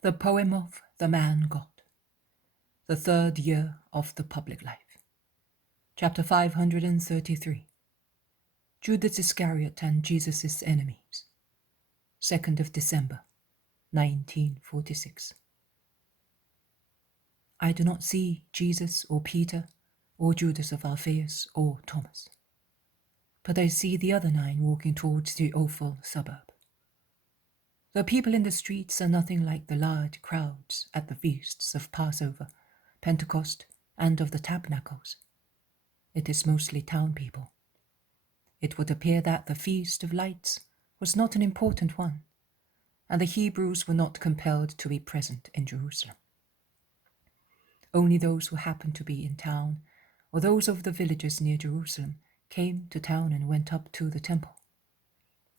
The Poem of the Man God. The Third Year of the Public Life. Chapter 533. Judas Iscariot and Jesus' Enemies. 2nd of December, 1946. I do not see Jesus or Peter or Judas of Alphaeus or Thomas, but I see the other 9 walking towards the awful suburb. The people in the streets are nothing like the large crowds at the feasts of Passover, Pentecost, and of the Tabernacles. It is mostly town people. It would appear that the Feast of Lights was not an important one, and the Hebrews were not compelled to be present in Jerusalem. Only those who happened to be in town, or those of the villages near Jerusalem, came to town and went up to the temple.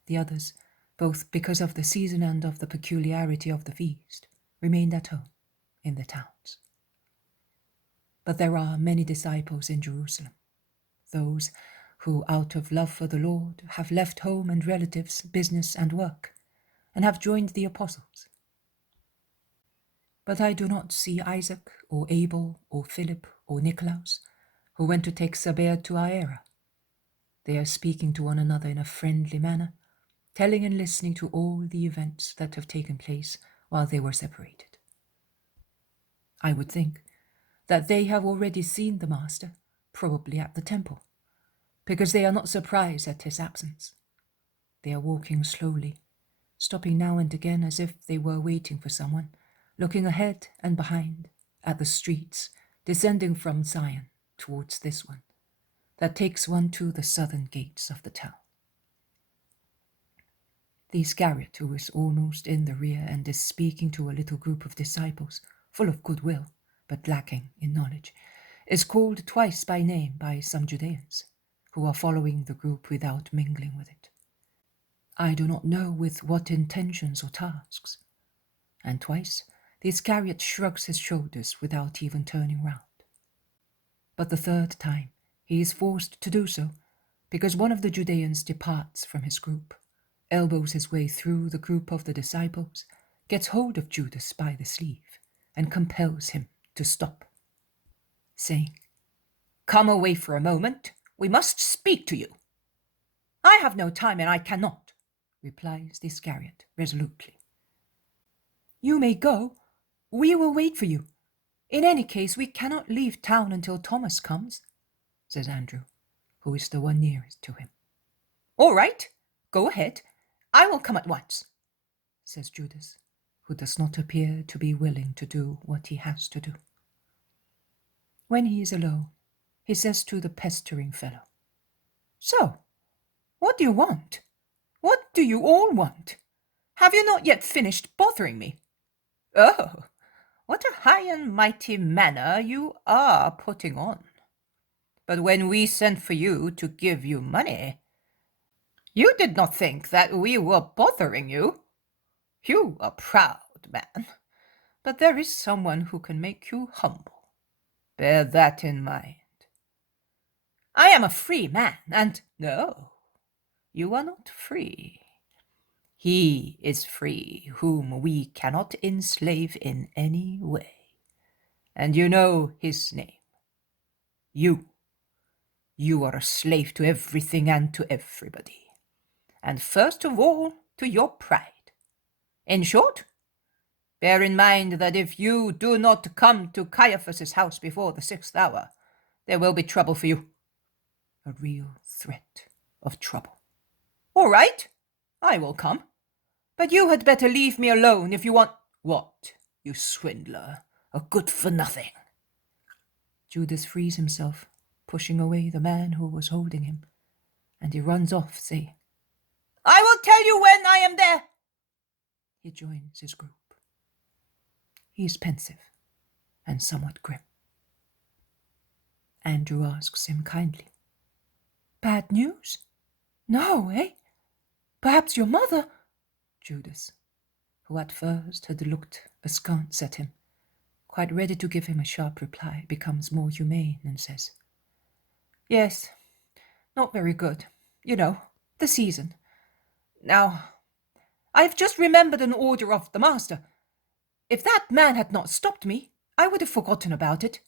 The others, both because of the season and of the peculiarity of the feast, remained at home in the towns. But there are many disciples in Jerusalem, those who, out of love for the Lord, have left home and relatives, business and work, and have joined the apostles. But I do not see Isaac or Abel or Philip or Nicolaus, who went to take Sabbath to Aera. They are speaking to one another in a friendly manner, telling and listening to all the events that have taken place while they were separated. I would think that they have already seen the Master, probably at the temple, because they are not surprised at his absence. They are walking slowly, stopping now and again as if they were waiting for someone, looking ahead and behind at the streets descending from Zion towards this one, that takes one to the southern gates of the town. The Iscariot, who is almost in the rear and is speaking to a little group of disciples, full of goodwill, but lacking in knowledge, is called twice by name by some Judeans, who are following the group without mingling with it. I do not know with what intentions or tasks, and twice the Iscariot shrugs his shoulders without even turning round. But the third time he is forced to do so, because one of the Judeans departs from his group, elbows his way through the group of the disciples, gets hold of Judas by the sleeve, and compels him to stop, saying, "Come away for a moment. We must speak to you." "I have no time, and I cannot," replies the Iscariot resolutely. "You may go. We will wait for you. In any case, we cannot leave town until Thomas comes," says Andrew, who is the one nearest to him. "All right, go ahead. I will come at once," says Judas, who does not appear to be willing to do what he has to do. When he is alone, he says to the pestering fellow, "So, what do you want? What do you all want? Have you not yet finished bothering me? Oh, what a high and mighty manner you are putting on. But when we sent for you to give you money, you did not think that we were bothering you. You are proud, man, but there is someone who can make you humble. Bear that in mind. I am a free man, and no, you are not free. He is free whom we cannot enslave in any way, and you know his name. You are a slave to everything and to everybody, and first of all to your pride. In short, bear in mind that if you do not come to Caiaphas's house before the 6th hour, there will be trouble for you. A real threat of trouble. All right, I will come. But you had better leave me alone if you want— What, you swindler, a good-for-nothing. Judas frees himself, pushing away the man who was holding him, and he runs off, saying, "I will tell you when I am there." He joins his group. He is pensive and somewhat grim. Andrew asks him kindly, "Bad news? No, eh? Perhaps your mother—" Judas, who at first had looked askance at him, quite ready to give him a sharp reply, becomes more humane and says, "Yes, not very good. You know, the season. Now, I've just remembered an order of the Master. If that man had not stopped me, I would have forgotten about it.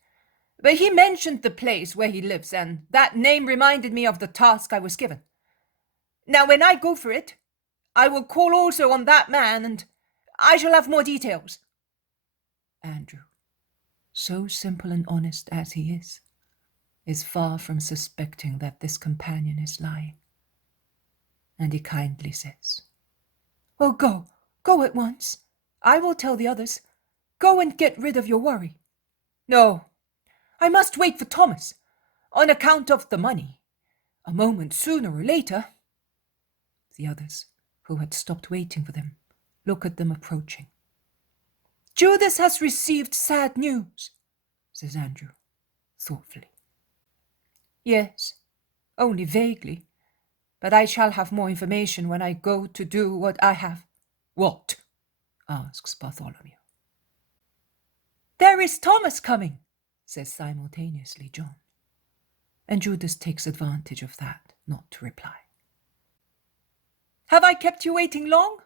But he mentioned the place where he lives, and that name reminded me of the task I was given. Now, when I go for it, I will call also on that man, and I shall have more details. Andrew, so simple and honest as he is far from suspecting that this companion is lying. And he kindly says, "Well, go at once. I will tell the others. Go and get rid of your worry." "No, I must wait for Thomas, on account of the money. A moment sooner or later." The others, who had stopped waiting for them, look at them approaching. "Judas has received sad news," says Andrew, thoughtfully. "Yes, only vaguely, but I shall have more information when I go to do what I have." "What?" asks Bartholomew. "There is Thomas coming," says simultaneously John. And Judas takes advantage of that not to reply. "Have I kept you waiting long?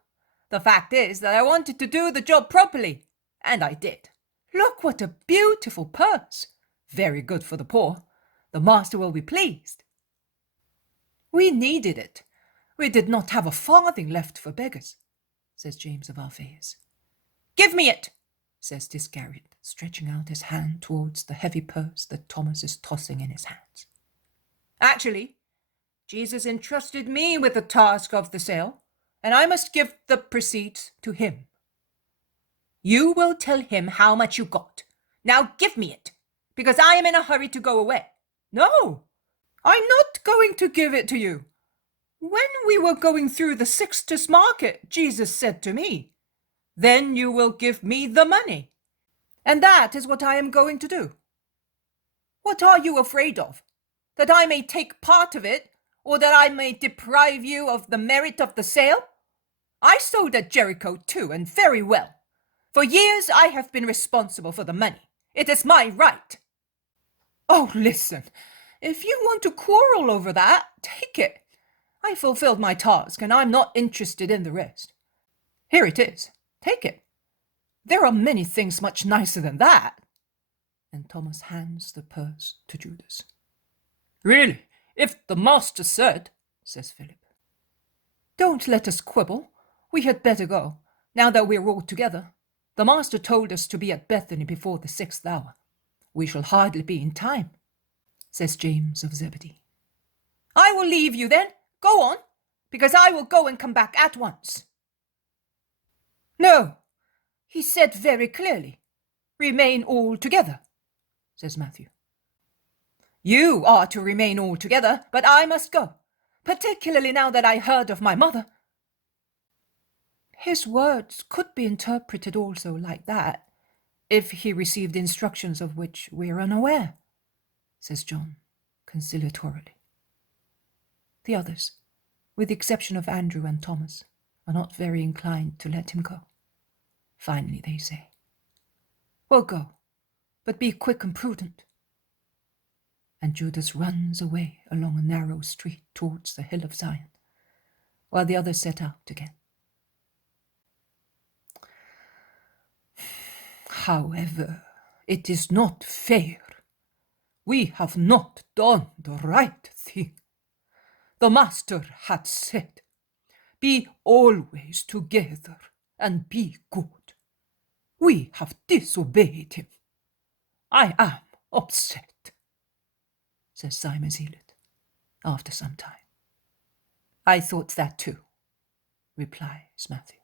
The fact is that I wanted to do the job properly, and I did. Look what a beautiful purse. Very good for the poor. The master will be pleased." "We needed it. We did not have a farthing left for beggars," says James of Alphaeus. "Give me it," says Iscariot, stretching out his hand towards the heavy purse that Thomas is tossing in his hands. "Actually, Jesus entrusted me with the task of the sale, and I must give the proceeds to him." "You will tell him how much you got. Now give me it, because I am in a hurry to go away." "No, I'm not going to give it to you. When we were going through the Sixtus market, Jesus said to me, 'Then you will give me the money.' And that is what I am going to do. What are you afraid of? That I may take part of it, or that I may deprive you of the merit of the sale? I sold at Jericho too, and very well. For years I have been responsible for the money. It is my right." "Oh, listen, if you want to quarrel over that, take it. I fulfilled my task, and I'm not interested in the rest. Here it is. Take it. There are many things much nicer than that." And Thomas hands the purse to Judas. "Really, if the master said," says Philip. "Don't let us quibble. We had better go, now that we're all together. The master told us to be at Bethany before the 6th hour. We shall hardly be in time," says James of Zebedee. "I will leave you then. Go on, because I will go and come back at once." "No, he said very clearly, 'Remain all together,'" says Matthew. "You are to remain all together, but I must go, particularly now that I heard of my mother." "His words could be interpreted also like that, if he received instructions of which we are unaware," says John, conciliatorily. The others, with the exception of Andrew and Thomas, are not very inclined to let him go. Finally they say, "Well, go, but be quick and prudent." And Judas runs away along a narrow street towards the hill of Zion, while the others set out again. "However, it is not fair. We have not done the right thing. The master had said, 'Be always together and be good.' We have disobeyed him. I am upset," says Simon Zealot, after some time. "I thought that too," replies Matthew.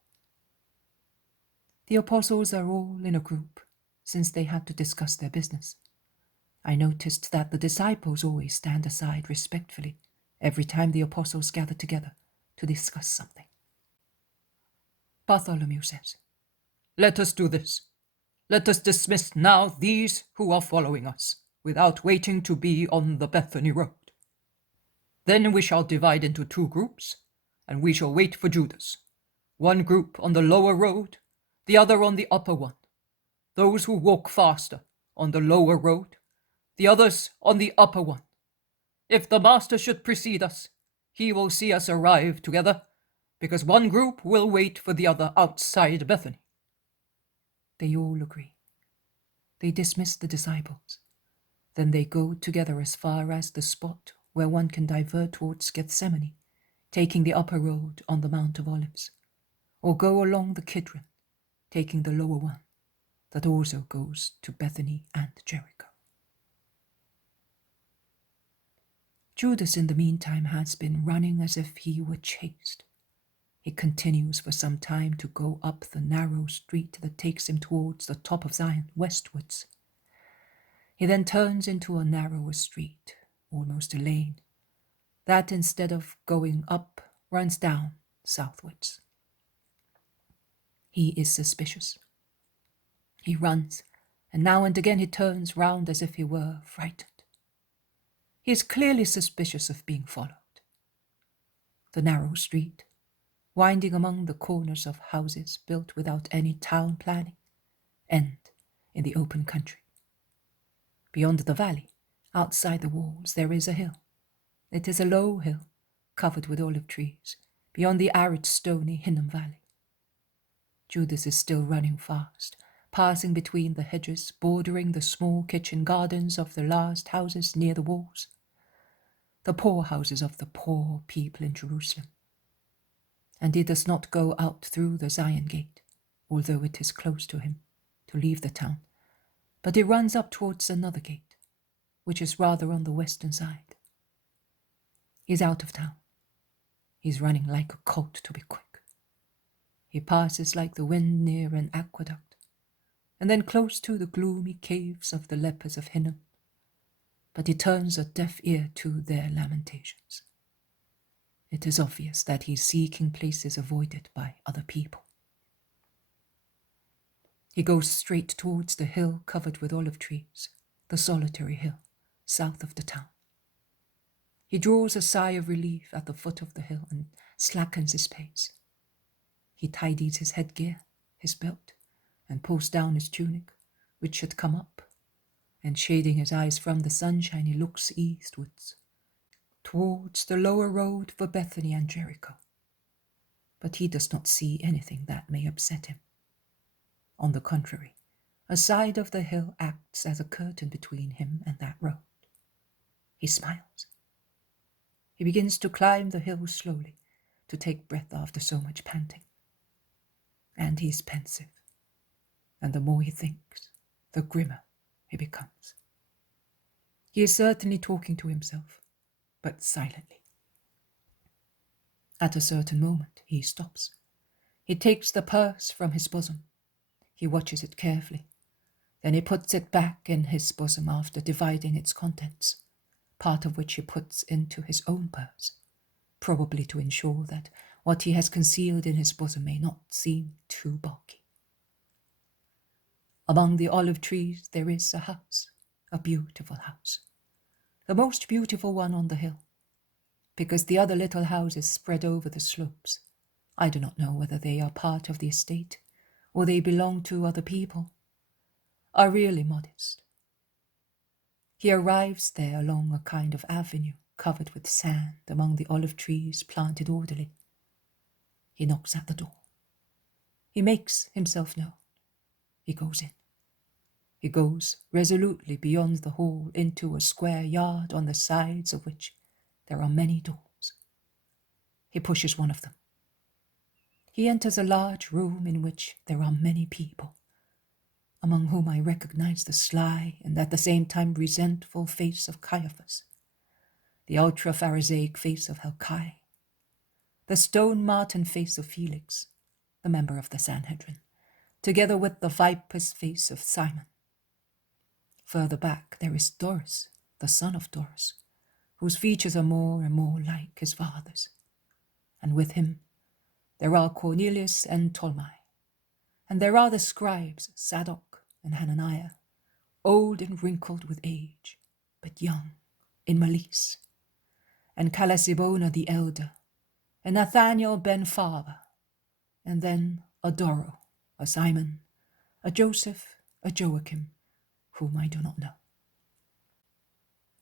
The apostles are all in a group, since they had to discuss their business. I noticed that the disciples always stand aside respectfully every time the apostles gather together to discuss something. Bartholomew says, "Let us do this. Let us dismiss now these who are following us, without waiting to be on the Bethany road. Then we shall divide into 2 groups, and we shall wait for Judas. One group on the lower road, the other on the upper one. Those who walk faster on the lower road, the others on the upper one. If the master should precede us, he will see us arrive together, because one group will wait for the other outside Bethany." they all agree. They dismiss the disciples. Then they go together as far as the spot where one can divert towards Gethsemane, taking the upper road on the Mount of Olives, or go along the Kidron, taking the lower one that also goes to Bethany and Jericho. Judas, in the meantime, has been running as if he were chased. He continues for some time to go up the narrow street that takes him towards the top of Zion, westwards. He then turns into a narrower street, almost a lane, that instead of going up, runs down southwards. He is suspicious. He runs, and now and again he turns round as if he were frightened. He is clearly suspicious of being followed. The narrow street, winding among the corners of houses built without any town planning, end in the open country. Beyond the valley, outside the walls, there is a hill. It is a low hill, covered with olive trees, beyond the arid, stony Hinnom Valley. Judas is still running fast, passing between the hedges, bordering the small kitchen gardens of the last houses near the walls, the poor houses of the poor people in Jerusalem. And he does not go out through the Zion gate, although it is close to him, to leave the town, but he runs up towards another gate, which is rather on the western side. He's out of town. He's running like a colt to be quick. He passes like the wind near an aqueduct, and then close to the gloomy caves of the lepers of Hinnom, but he turns a deaf ear to their lamentations. It is obvious that he's seeking places avoided by other people. He goes straight towards the hill covered with olive trees, the solitary hill, south of the town. He draws a sigh of relief at the foot of the hill and slackens his pace. He tidies his headgear, his belt, and pulls down his tunic, which had come up, and shading his eyes from the sunshine, he looks eastwards, towards the lower road for Bethany and Jericho. But he does not see anything that may upset him. On the contrary, a side of the hill acts as a curtain between him and that road. He smiles. He begins to climb the hill slowly, to take breath after so much panting. And he is pensive, and the more he thinks, the grimmer he becomes. He is certainly talking to himself, but silently. At a certain moment, he stops. He takes the purse from his bosom. He watches it carefully. Then he puts it back in his bosom after dividing its contents, part of which he puts into his own purse, probably to ensure that what he has concealed in his bosom may not seem too bulky. Among the olive trees there is a house, a beautiful house, the most beautiful one on the hill, because the other little houses spread over the slopes, I do not know whether they are part of the estate or they belong to other people, are really modest. He arrives there along a kind of avenue covered with sand among the olive trees planted orderly. He knocks at the door. He makes himself known. He goes in. He goes resolutely beyond the hall into a square yard on the sides of which there are many doors. He pushes one of them. He enters a large room in which there are many people, among whom I recognize the sly and at the same time resentful face of Caiaphas, the ultra-Pharisaic face of Helkai, the stone-marten face of Felix, the member of the Sanhedrin, together with the viper's face of Simon. Further back there is Doris, the son of Doris, whose features are more and more like his father's, and with him there are Cornelius and Ptolemy, and there are the scribes Zadok and Hananiah, old and wrinkled with age, but young in malice, and Calasibona the elder, and Nathaniel ben Pharva, and then a Doro, a Simon, a Joseph, a Joachim, whom I do not know.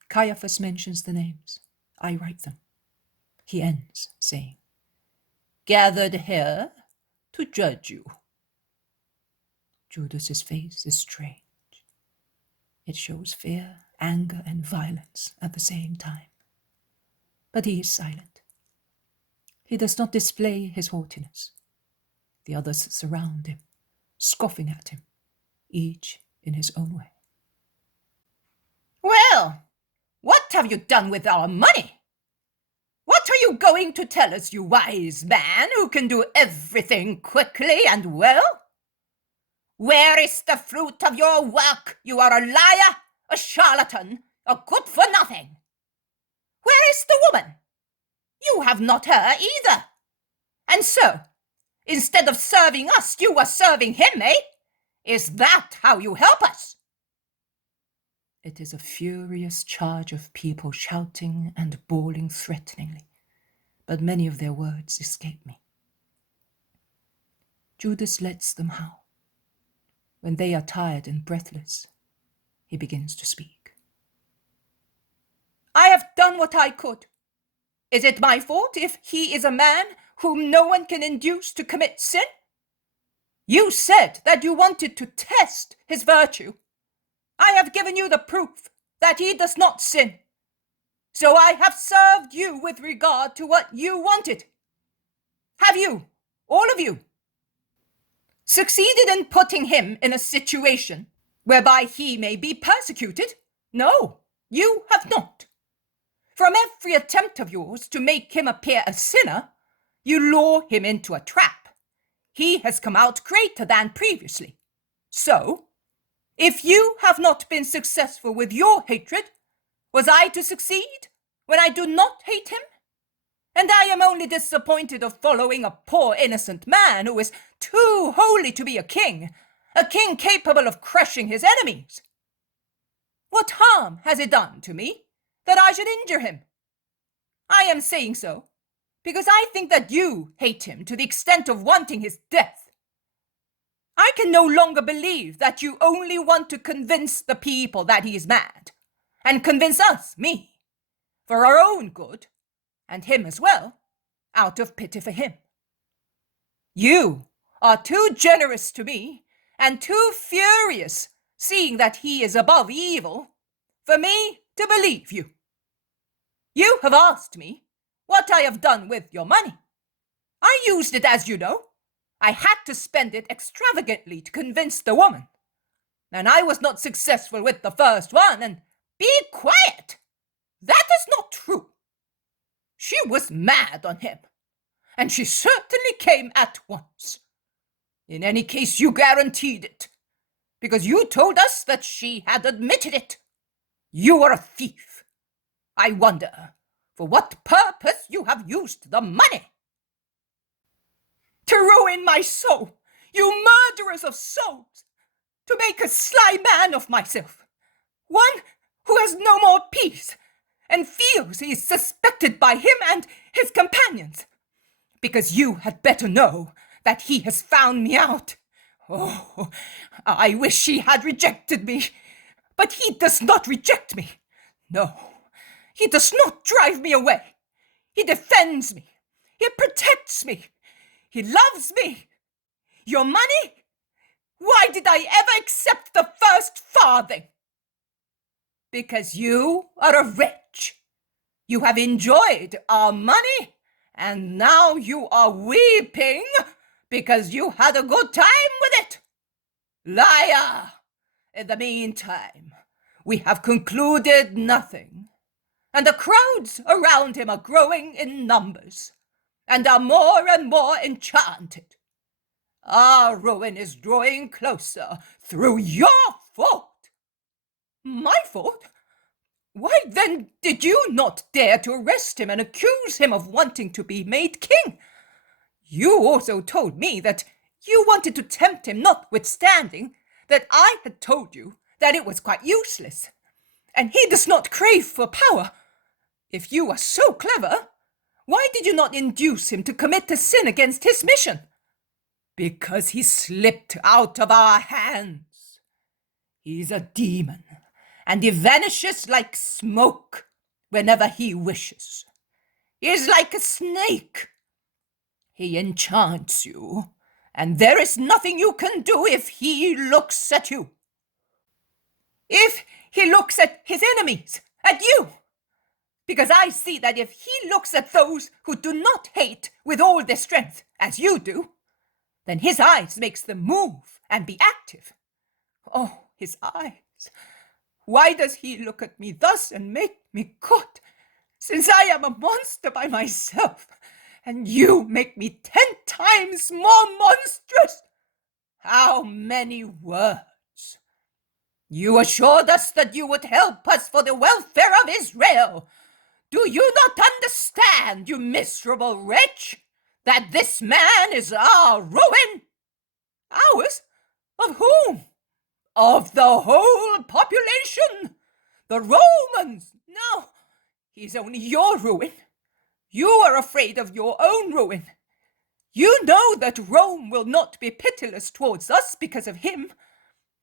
Caiaphas mentions the names. I write them. He ends, saying, "Gathered here to judge you." Judas's face is strange. It shows fear, anger, and violence at the same time. But he is silent. He does not display his haughtiness. The others surround him, scoffing at him, each in his own way. Well, what have you done with our money? What are you going to tell us, you wise man who can do everything quickly and well? Where is the fruit of your work? You are a liar, a charlatan, a good-for-nothing. Where is the woman? You have not her either. And so, instead of serving us, you are serving him, eh? Is that how you help us? It is a furious charge of people shouting and bawling threateningly, but many of their words escape me. Judas lets them howl. When they are tired and breathless, he begins to speak. I have done what I could. Is it my fault if he is a man whom no one can induce to commit sin? You said that you wanted to test his virtue. I have given you the proof that he does not sin. So I have served you with regard to what you wanted. Have you, all of you, succeeded in putting him in a situation whereby he may be persecuted? No, you have not. From every attempt of yours to make him appear a sinner, you lure him into a trap. He has come out greater than previously. So, if you have not been successful with your hatred, was I to succeed when I do not hate him? And I am only disappointed of following a poor innocent man who is too holy to be a king capable of crushing his enemies. What harm has he done to me that I should injure him? I am saying so because I think that you hate him to the extent of wanting his death. I can no longer believe that you only want to convince the people that he is mad, and convince us, me, for our own good, and him as well, out of pity for him. You are too generous to me, and too furious, seeing that he is above evil, for me to believe you. You have asked me what I have done with your money. I used it, as you know. I had to spend it extravagantly to convince the woman. And I was not successful with the first one, and be quiet! That is not true. She was mad on him, and she certainly came at once. In any case, you guaranteed it, because you told us that she had admitted it. You are a thief. I wonder for what purpose you have used the money. To ruin my soul, you murderers of souls, to make a sly man of myself, one who has no more peace, and feels he is suspected by him and his companions, because you had better know that he has found me out. Oh, I wish he had rejected me, but he does not reject me. No, he does not drive me away. He defends me. He protects me. He loves me. Your money? Why did I ever accept the first farthing? Because you are a wretch. You have enjoyed our money, and now you are weeping because you had a good time with it. Liar! In the meantime, we have concluded nothing, and the crowds around him are growing in numbers, and are more and more enchanted. Our ruin is drawing closer through your fault. My fault? Why then did you not dare to arrest him and accuse him of wanting to be made king? You also told me that you wanted to tempt him, notwithstanding that I had told you that it was quite useless, and he does not crave for power. If you are so clever, why did you not induce him to commit a sin against his mission? Because he slipped out of our hands. He's a demon, and he vanishes like smoke whenever he wishes. He is like a snake. He enchants you, and there is nothing you can do if he looks at you. If he looks at his enemies, at you, because I see that if he looks at those who do not hate with all their strength, as you do, then his eyes makes them move and be active. Oh, his eyes! Why does he look at me thus and make me good, since I am a monster by myself, and you make me 10 times more monstrous? How many words! You assured us that you would help us for the welfare of Israel. Do you not understand, you miserable wretch, that this man is our ruin? Ours? Of whom? Of the whole population. The Romans. No, he's only your ruin. You are afraid of your own ruin. You know that Rome will not be pitiless towards us because of him.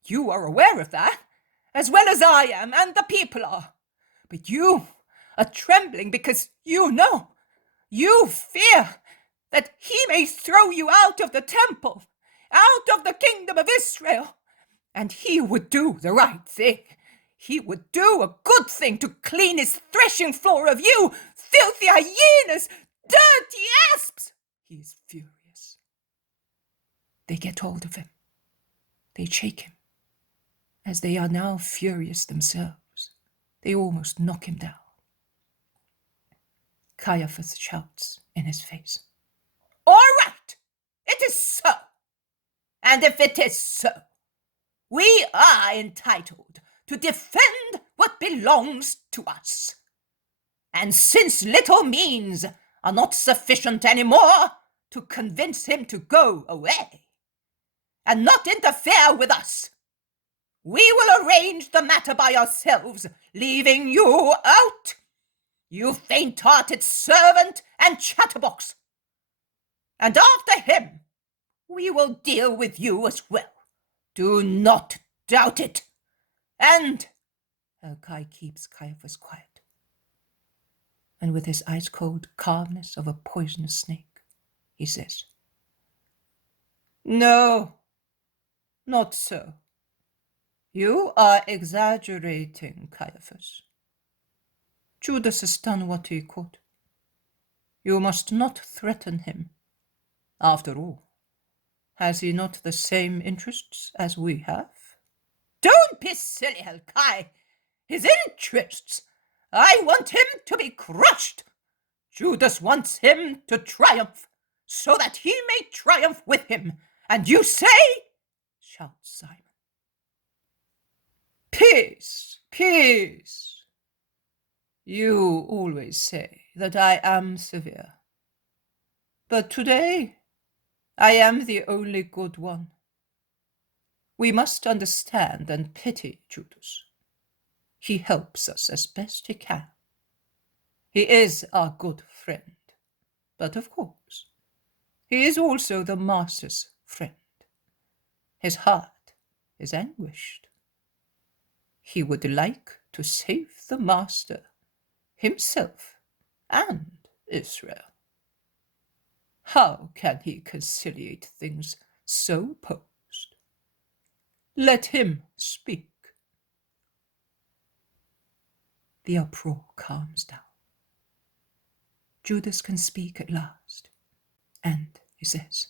You are aware of that, as well as I am and the people are. But you are trembling because you know, you fear that he may throw you out of the temple, out of the kingdom of Israel. And he would do the right thing. He would do a good thing to clean his threshing floor of you, filthy hyenas, dirty asps. He is furious. They get hold of him. They shake him. As they are now furious themselves, they almost knock him down. Caiaphas shouts in his face, "All right, it is so. And if it is so, we are entitled to defend what belongs to us. And since little means are not sufficient anymore to convince him to go away and not interfere with us, we will arrange the matter by ourselves, leaving you out, you faint-hearted servant and chatterbox. And after him, we will deal with you as well. Do not doubt it." And Elkai keeps Caiaphas quiet, and with his ice-cold calmness of a poisonous snake, he says, "No, not so. You are exaggerating, Caiaphas. Judas has done what he could. You must not threaten him. After all, has he not the same interests as we have?" "Don't be silly, Elkai. His interests! I want him to be crushed. Judas wants him to triumph, so that he may triumph with him. And you say," shouts Simon, "Peace, peace. You always say that I am severe. But today I am the only good one. We must understand and pity Judas. He helps us as best he can. He is our good friend, but of course, he is also the master's friend. His heart is anguished. He would like to save the master, himself, and Israel. How can he conciliate things so opposed? Let him speak." The uproar calms down. Judas can speak at last, and he says,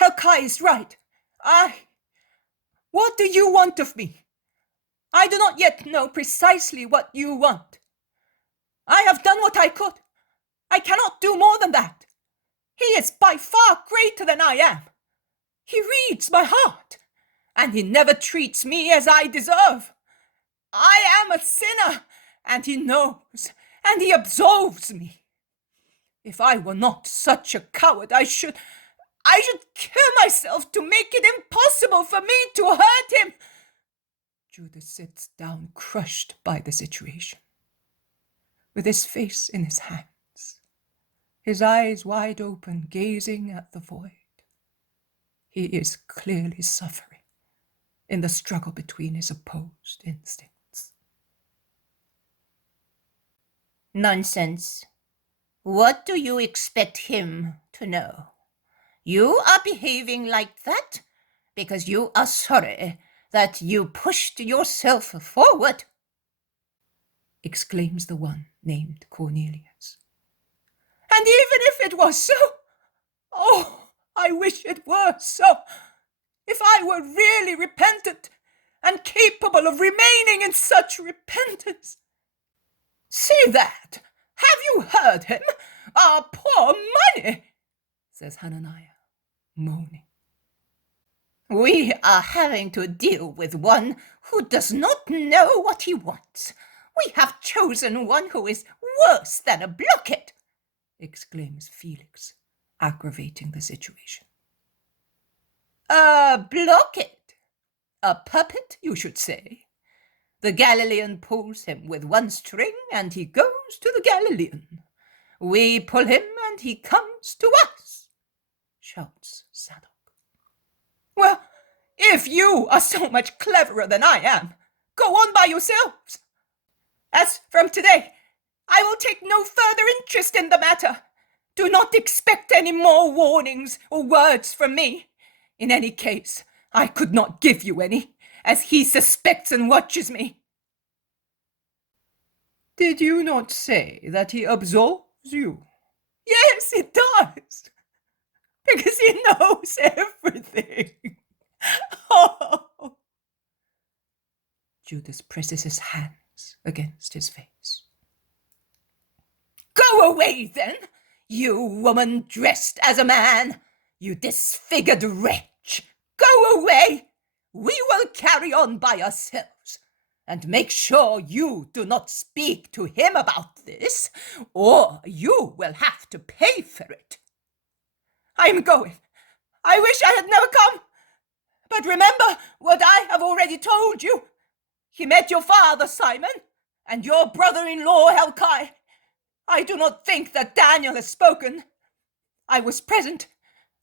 "Elkai is right. What do you want of me? I do not yet know precisely what you want. I have done what I could. I cannot do more than that. He is by far greater than I am. He reads my heart, and he never treats me as I deserve. I am a sinner, and he knows, and he absolves me. If I were not such a coward, I should kill myself to make it impossible for me to hurt him." Judas sits down, crushed by the situation, with his face in his hands, his eyes wide open, gazing at the void. He is clearly suffering in the struggle between his opposed instincts. "Nonsense. What do you expect him to know? You are behaving like that because you are sorry that you pushed yourself forward, exclaims the one named Cornelius. And even if it was so, oh, I wish it were so. If I were really repentant and capable of remaining in such repentance. See that? Have you heard him? Our poor money, says Hananiah, moaning. We are having to deal with one who does not know what he wants. We have chosen one who is worse than a blockhead, exclaims Felix, aggravating the situation. A blockhead? A puppet, you should say. The Galilean pulls him with one string, and he goes to the Galilean. We pull him, and he comes to us, shouts Zadok. Well, if you are so much cleverer than I am, go on by yourselves. As from today, I will take no further interest in the matter. Do not expect any more warnings or words from me. In any case, I could not give you any, as he suspects and watches me. Did you not say that he absolves you? Yes, he does. Because he knows everything. Oh. Judas presses his hands against his face. Go away, then, you woman dressed as a man, you disfigured wretch. Go away. We will carry on by ourselves, and make sure you do not speak to him about this, or you will have to pay for it. I am going. I wish I had never come. But remember what I have already told you. He met your father, Simon, and your brother-in-law, Helkai. I do not think that Daniel has spoken. I was present,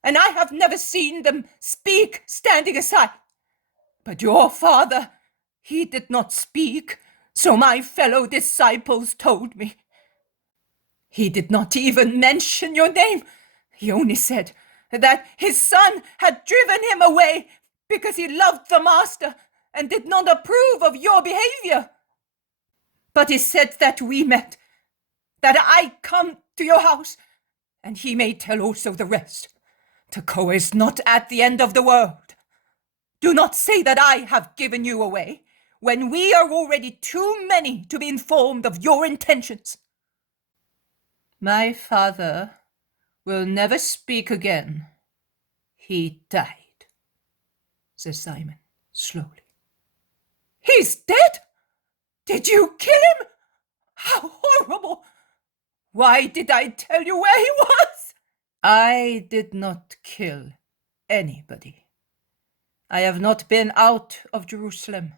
and I have never seen them speak standing aside. But your father, he did not speak, so my fellow disciples told me. He did not even mention your name. He only said that his son had driven him away because he loved the master and did not approve of your behavior. But he said that we met, that I come to your house, and he may tell also the rest. Tekoa is not at the end of the world. Do not say that I have given you away, when we are already too many to be informed of your intentions. My father will never speak again. He died, says Simon slowly. He's dead? Did you kill him? How horrible! Why did I tell you where he was? I did not kill anybody. I have not been out of Jerusalem.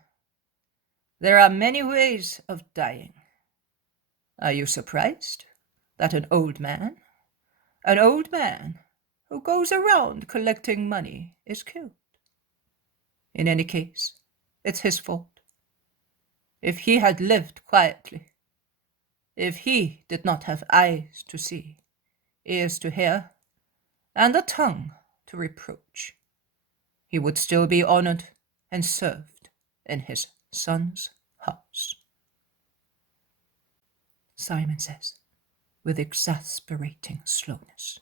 There are many ways of dying. Are you surprised that an old man who goes around collecting money, is killed? In any case, it's his fault. If he had lived quietly, if he did not have eyes to see, ears to hear, and a tongue to reproach, he would still be honored and served in his son's house. Simon says, with exasperating slowness.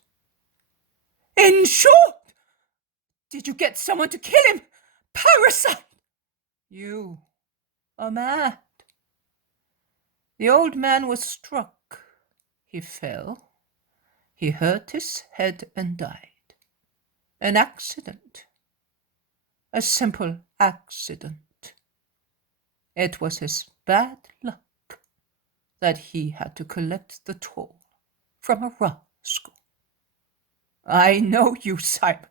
In short, did you get someone to kill him? Parasite! You are mad. The old man was struck. He fell. He hurt his head and died. An accident. A simple accident. It was his bad luck that he had to collect the toll from a rascal. I know you, Simon,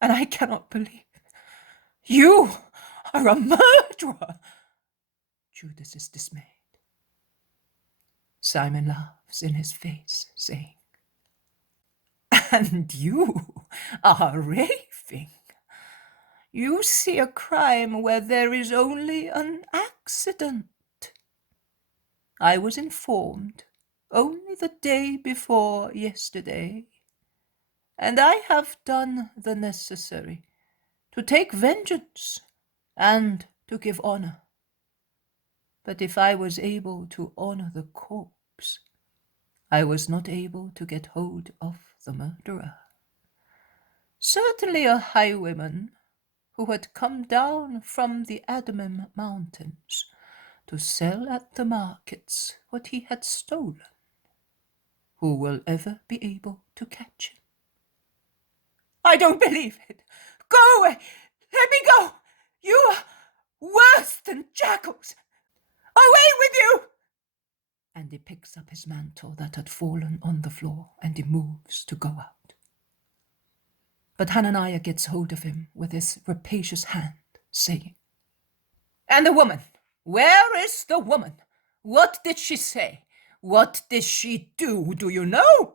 and I cannot believe you are a murderer. Judas is dismayed. Simon laughs in his face, saying, And you are raving. You see a crime where there is only an accident. I was informed only the day before yesterday and I have done the necessary to take vengeance and to give honor. But if I was able to honor the corpse, I was not able to get hold of the murderer. Certainly a highwayman who had come down from the Adamim mountains to sell at the markets what he had stolen. Who will ever be able to catch him? I don't believe it. Go away. Let me go. You are worse than jackals. Away with you! And he picks up his mantle that had fallen on the floor and he moves to go out. But Hananiah gets hold of him with his rapacious hand, saying, And the woman? Where is the woman? What did she say? What did she do? Do you know?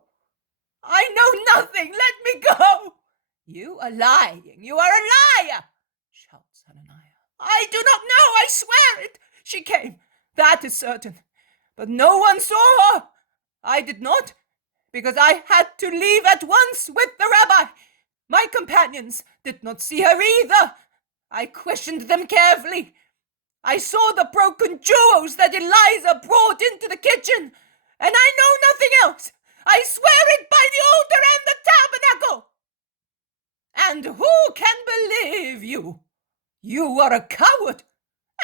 I know nothing. Let me go. You are lying. You are a liar, shouts Hananiah. I do not know. I swear it. She came. That is certain. But no one saw her. I did not, because I had to leave at once with the rabbi. My companions did not see her either. I questioned them carefully. I saw the broken jewels that Eliza brought into the kitchen, and I know nothing else. I swear it by the altar and the tabernacle. And who can believe you? You are a coward.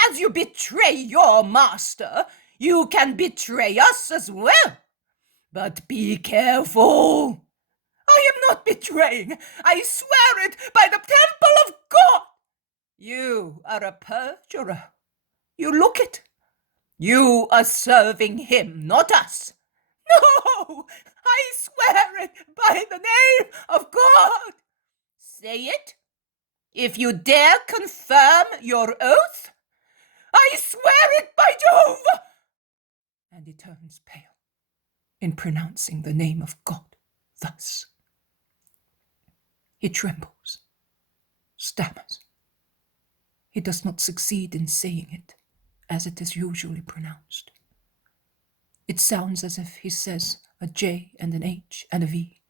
As you betray your master, you can betray us as well. But be careful. I am not betraying. I swear it by the temple of God. You are a perjurer. You look it. You are serving him, not us. No, I swear it by the name of God. Say it. If you dare confirm your oath, I swear it by Jehovah. And he turns pale in pronouncing the name of God thus. He trembles, stammers. He does not succeed in saying it as it is usually pronounced. It sounds as if he says a J and an H and a V,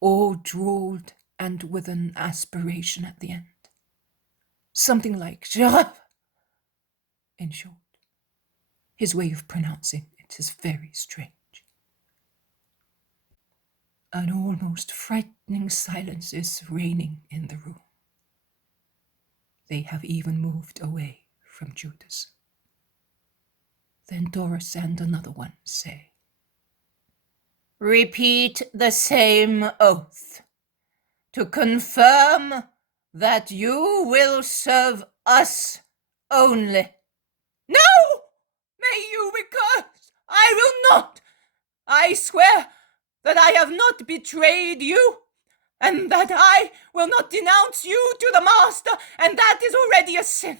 all drawled and with an aspiration at the end. Something like Giraffe. In short, his way of pronouncing it is very strange. An almost frightening silence is reigning in the room. They have even moved away from Judas. Then Doris and another one say, Repeat the same oath to confirm that you will serve us only. No! May you be cursed! I will not! I swear that I have not betrayed you, and that I will not denounce you to the master, and that is already a sin.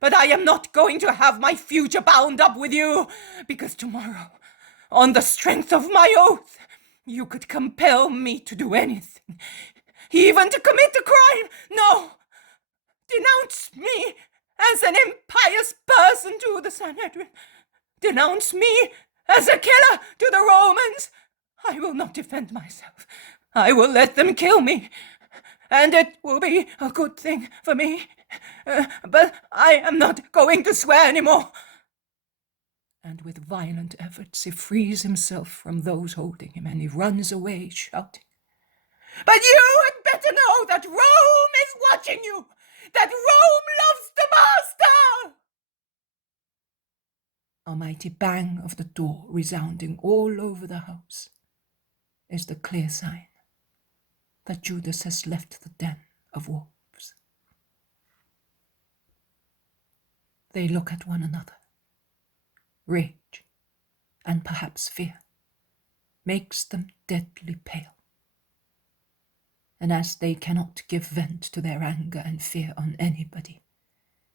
But I am not going to have my future bound up with you, because tomorrow, on the strength of my oath, you could compel me to do anything, even to commit a crime. No! Denounce me as an impious person to the Sanhedrin. Denounce me as a killer to the Romans. I will not defend myself. I will let them kill me, and it will be a good thing for me. But I am not going to swear anymore. And with violent efforts he frees himself from those holding him, and he runs away shouting, But you had better know that Rome is watching you, that Rome loves the master. A mighty bang of the door resounding all over the house is the clear sign that Judas has left the den of wolves. They look at one another. Rage, and perhaps fear, makes them deadly pale. And as they cannot give vent to their anger and fear on anybody,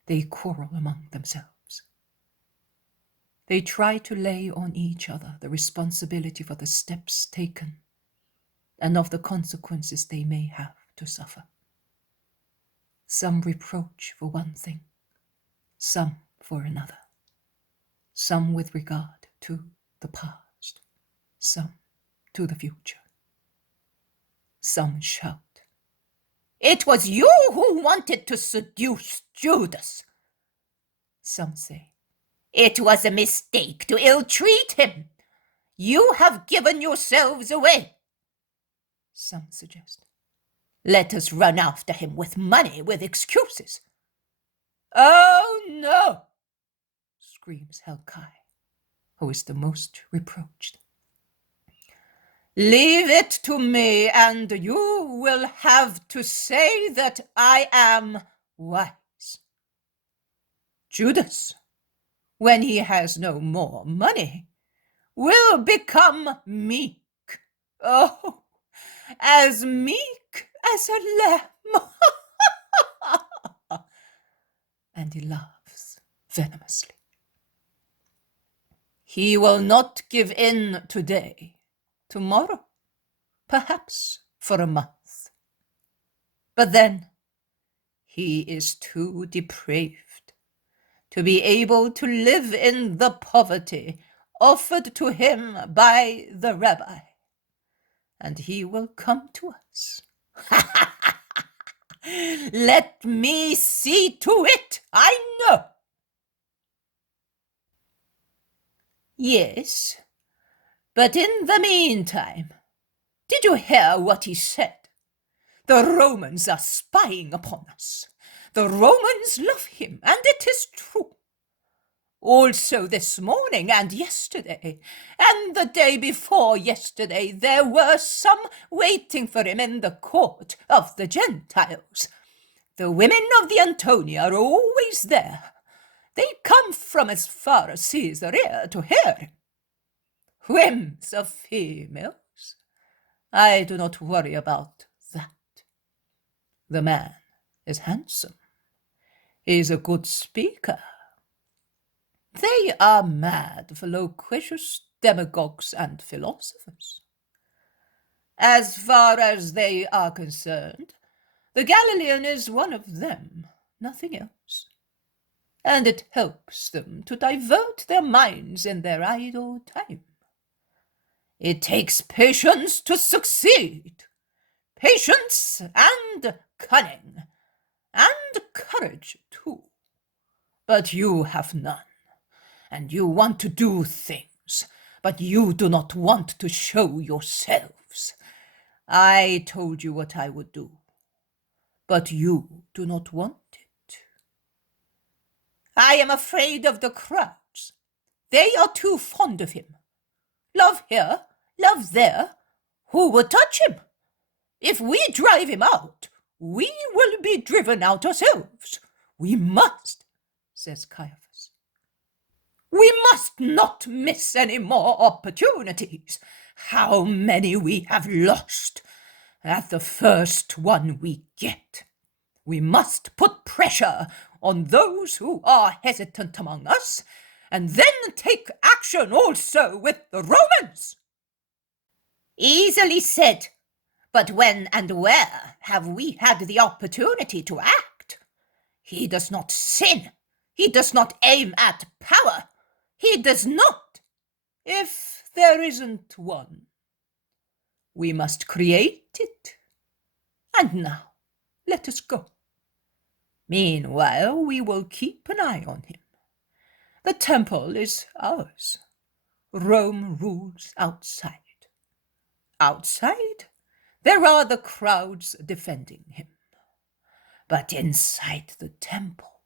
they quarrel among themselves. They try to lay on each other the responsibility for the steps taken and of the consequences they may have to suffer. Some reproach for one thing, some for another, some with regard to the past, some to the future. Some shout. It was you who wanted to seduce Judas. Some say. It was a mistake to ill-treat him. You have given yourselves away. Some suggest. Let us run after him with money, with excuses. Oh, no, screams Helkai, who is the most reproached. Leave it to me, and you will have to say that I am wise. Judas, when he has no more money, will become meek. Oh, as meek as a lamb. And he laughs venomously. He will not give in today. Tomorrow, perhaps for a month. But then he is too depraved to be able to live in the poverty offered to him by the rabbi, and he will come to us. Let me see to it, I know. Yes, but in the meantime, did you hear what he said? The Romans are spying upon us. The Romans love him, and it is true. Also this morning and yesterday, and the day before yesterday, there were some waiting for him in the court of the Gentiles. The women of the Antonia are always there. They come from as far as Caesarea to hear him. Whims of females. I do not worry about that. The man is handsome. He is a good speaker. They are mad for loquacious demagogues and philosophers. As far as they are concerned, the Galilean is one of them, nothing else. And it helps them to divert their minds in their idle time. It takes patience to succeed, patience and cunning, and courage too. But you have none, and you want to do things, but you do not want to show yourselves. I told you what I would do, but you do not want it. I am afraid of the crowds. They are too fond of him. Love here, love there. Who would touch him? If we drive him out, we will be driven out ourselves. We must, says Caiaphas. We must not miss any more opportunities. How many we have lost at the first one we get. We must put pressure on those who are hesitant among us, and then take action also with the Romans. Easily said, but when and where have we had the opportunity to act? He does not sin. He does not aim at power. He does not. If there isn't one, we must create it. And now, let us go. Meanwhile, we will keep an eye on him. The temple is ours. Rome rules outside. Outside, there are the crowds defending him. But inside the temple,